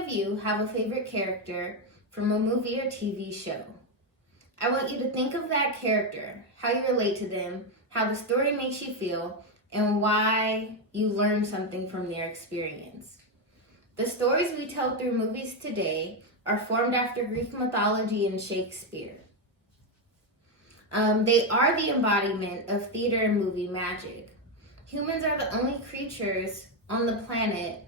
of you have a favorite character from a movie or TV show? I want you to think of that character, how you relate to them, how the story makes you feel, and why you learned something from their experience. The stories we tell through movies today are formed after Greek mythology and Shakespeare. They are the embodiment of theater and movie magic. Humans are the only creatures on the planet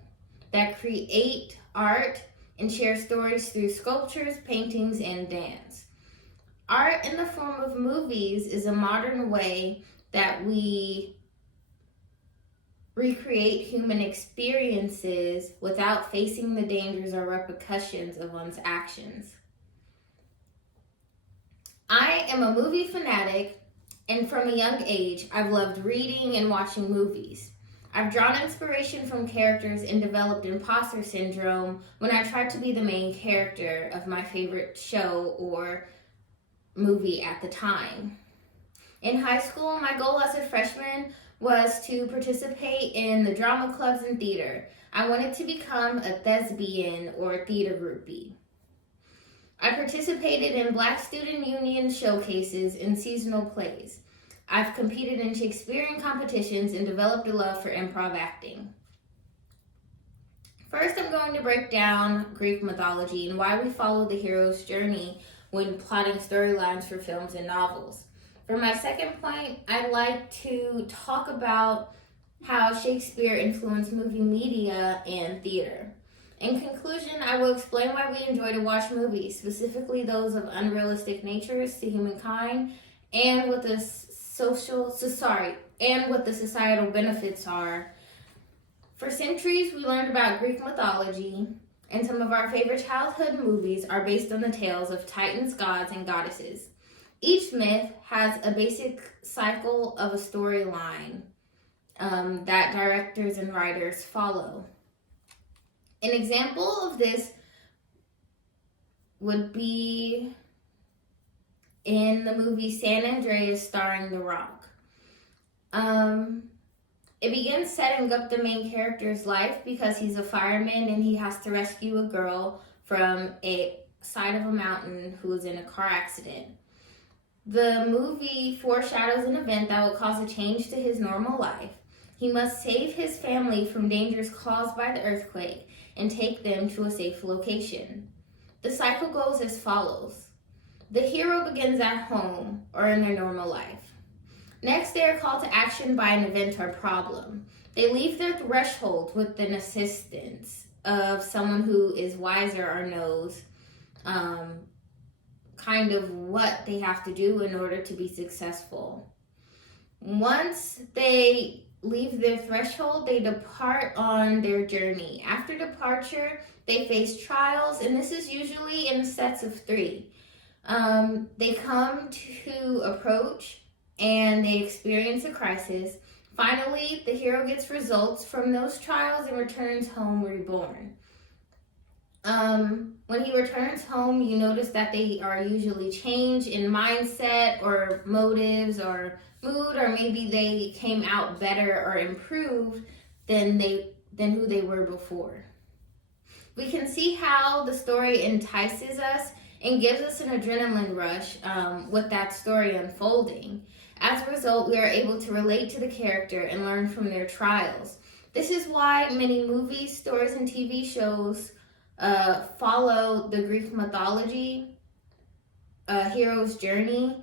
that create art and share stories through sculptures, paintings, and dance. Art in the form of movies is a modern way that we recreate human experiences without facing the dangers or repercussions of one's actions. I am a movie fanatic, and from a young age, I've loved reading and watching movies. I've drawn inspiration from characters and developed imposter syndrome when I tried to be the main character of my favorite show or movie at the time. In high school, my goal as a freshman was to participate in the drama clubs and theater. I wanted to become a thespian or theater groupie. I participated in Black Student Union showcases and seasonal plays. I've competed in Shakespearean competitions and developed a love for improv acting. First, I'm going to break down Greek mythology and why we follow the hero's journey when plotting storylines for films and novels. For my second point, I'd like to talk about how Shakespeare influenced movie media and theater. In conclusion, I will explain why we enjoy to watch movies, specifically those of unrealistic natures to humankind, and what the societal benefits are. For centuries, we learned about Greek mythology, and some of our favorite childhood movies are based on the tales of titans, gods, and goddesses. Each myth has a basic cycle of a storyline that directors and writers follow. An example of this would be in the movie San Andreas starring The Rock. It begins setting up the main character's life because he's a fireman and he has to rescue a girl from a side of a mountain who was in a car accident. The movie foreshadows an event that will cause a change to his normal life. He must save his family from dangers caused by the earthquake and take them to a safe location. The cycle goes as follows. The hero begins at home or in their normal life. Next, they are called to action by an event or problem. They leave their threshold with an assistance of someone who is wiser or knows kind of what they have to do in order to be successful. Once they leave their threshold, they depart on their journey. After departure, they face trials, and this is usually in sets of 3. They come to approach and they experience a crisis. Finally, the hero gets results from those trials and returns home reborn. When he returns home, you notice that they are usually changed in mindset or motives or mood, or maybe they came out better or improved than who they were before. We can see how the story entices us and gives us an adrenaline rush with that story unfolding. As a result, we are able to relate to the character and learn from their trials. This is why many movies, stories, and TV shows follow the Greek mythology hero's journey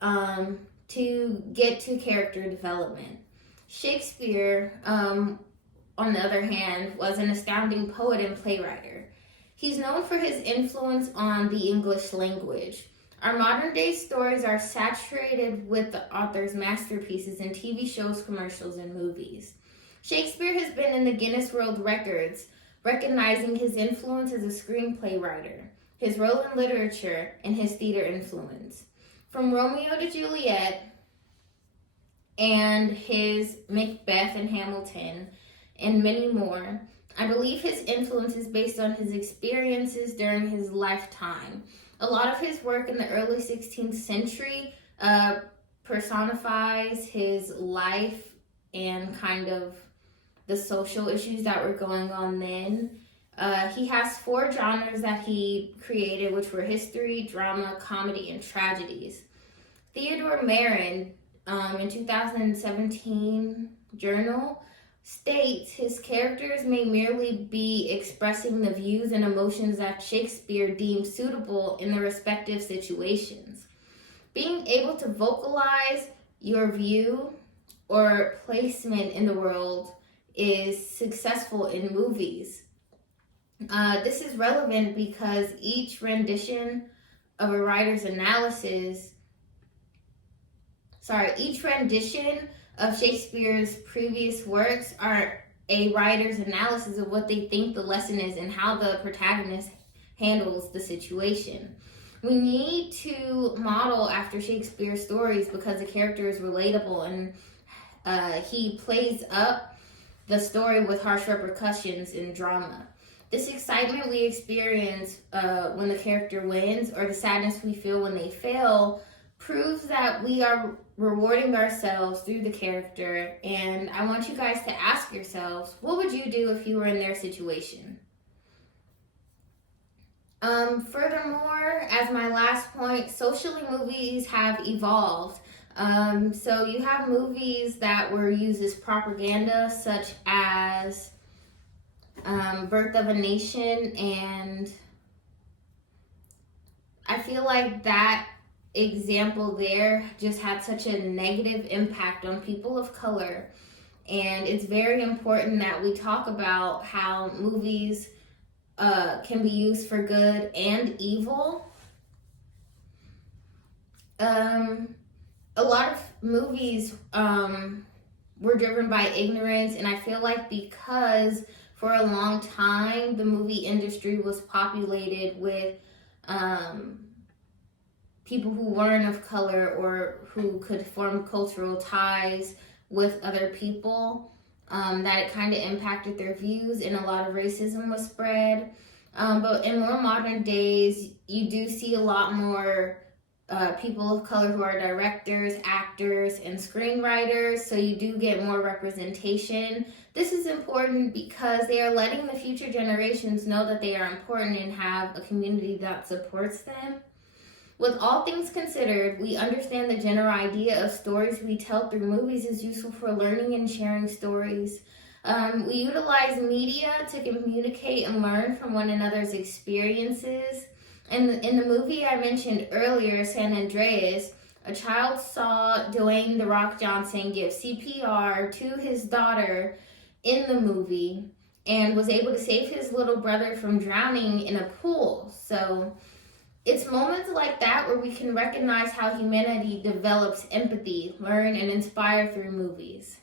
to get to character development. Shakespeare, on the other hand, was an astounding poet and playwright. He's known for his influence on the English language. Our modern day stories are saturated with the author's masterpieces in TV shows, commercials, and movies. Shakespeare has been in the Guinness World Records, recognizing his influence as a screenplay writer, his role in literature, and his theater influence. From Romeo to Juliet and his Macbeth and Hamilton, and many more, I believe his influence is based on his experiences during his lifetime. A lot of his work in the early 16th century personifies his life and kind of the social issues that were going on then. He has 4 genres that he created, which were history, drama, comedy, and tragedies. Theodore Marin, in 2017 journal, states his characters may merely be expressing the views and emotions that Shakespeare deemed suitable in their respective situations. Being able to vocalize your view or placement in the world is successful in movies. This is relevant because each rendition of a writer's analysis, each rendition of Shakespeare's previous works are a writer's analysis of what they think the lesson is and how the protagonist handles the situation. We need to model after Shakespeare's stories because the character is relatable and he plays up the story with harsh repercussions in drama. This excitement we experience when the character wins, or the sadness we feel when they fail, proves that we are rewarding ourselves through the character. And I want you guys to ask yourselves, what would you do if you were in their situation? Furthermore, as my last point, socially movies have evolved. So you have movies that were used as propaganda, such as Birth of a Nation, and I feel like that example there just had such a negative impact on people of color. And it's very important that we talk about how movies can be used for good and evil. A lot of movies were driven by ignorance, and I feel like because for a long time the movie industry was populated with people who weren't of color or who could form cultural ties with other people, that it kind of impacted their views, and a lot of racism was spread. But in more modern days, you do see a lot more people of color who are directors, actors, and screenwriters, so you do get more representation. This is important because they are letting the future generations know that they are important and have a community that supports them. With all things considered, we understand the general idea of stories we tell through movies is useful for learning and sharing stories. We utilize media to communicate and learn from one another's experiences. And in the movie I mentioned earlier, San Andreas, a child saw Dwayne "The Rock" Johnson give CPR to his daughter in the movie and was able to save his little brother from drowning in a pool. So it's moments like that where we can recognize how humanity develops empathy, learn, and inspire through movies.